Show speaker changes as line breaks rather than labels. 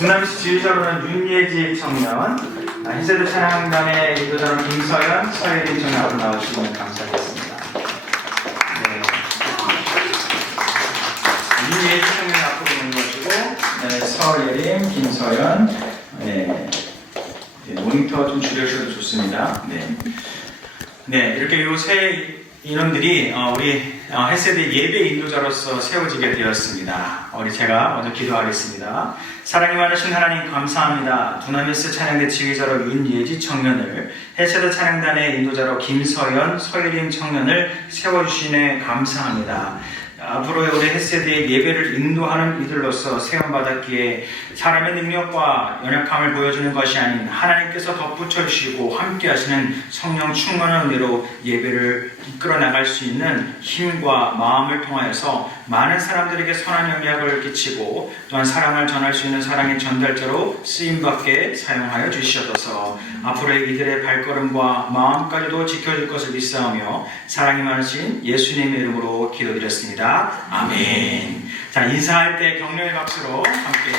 두남시 지휘자로는 윤예지 청년, 아, 흰세대 찬양단의 인도자로는 김서연, 서예린 청년 앞으로 나와주시면 감사하겠습니다. 네. 윤예지 청년 앞으로 오는 것이고, 네, 서예린, 김서연, 네. 네, 모니터 좀 줄여주셔도 좋습니다. 네. 네, 이렇게 요세 인원들이 어, 우리 어, 헬세대 예배 인도자로서 세워지게 되었습니다. 우리 제가 먼저 기도하겠습니다. 사랑이 많으신 하나님 감사합니다. 두나미스 찬양대 지휘자로 윤예지 청년을 헬세대 찬양단의 인도자로 김서연, 서예림 청년을 세워주시네 감사합니다. 앞으로의 우리 헬세대의 예배를 인도하는 이들로서 세움받았기에 사람의 능력과 연약함을 보여주는 것이 아닌 하나님께서 덧붙여 주시고 함께 하시는 성령 충만한 은혜로 예배를 이끌어 나갈 수 있는 힘과 마음을 통하여서 많은 사람들에게 선한 영향을 끼치고 또한 사랑을 전할 수 있는 사랑의 전달자로 쓰임받게 사용하여 주시옵소서 앞으로의 이들의 발걸음과 마음까지도 지켜줄 것을 믿사오며 사랑이 많으신 예수님의 이름으로 기도드렸습니다. 아멘. 자 인사할 때 격려의 박수로 함께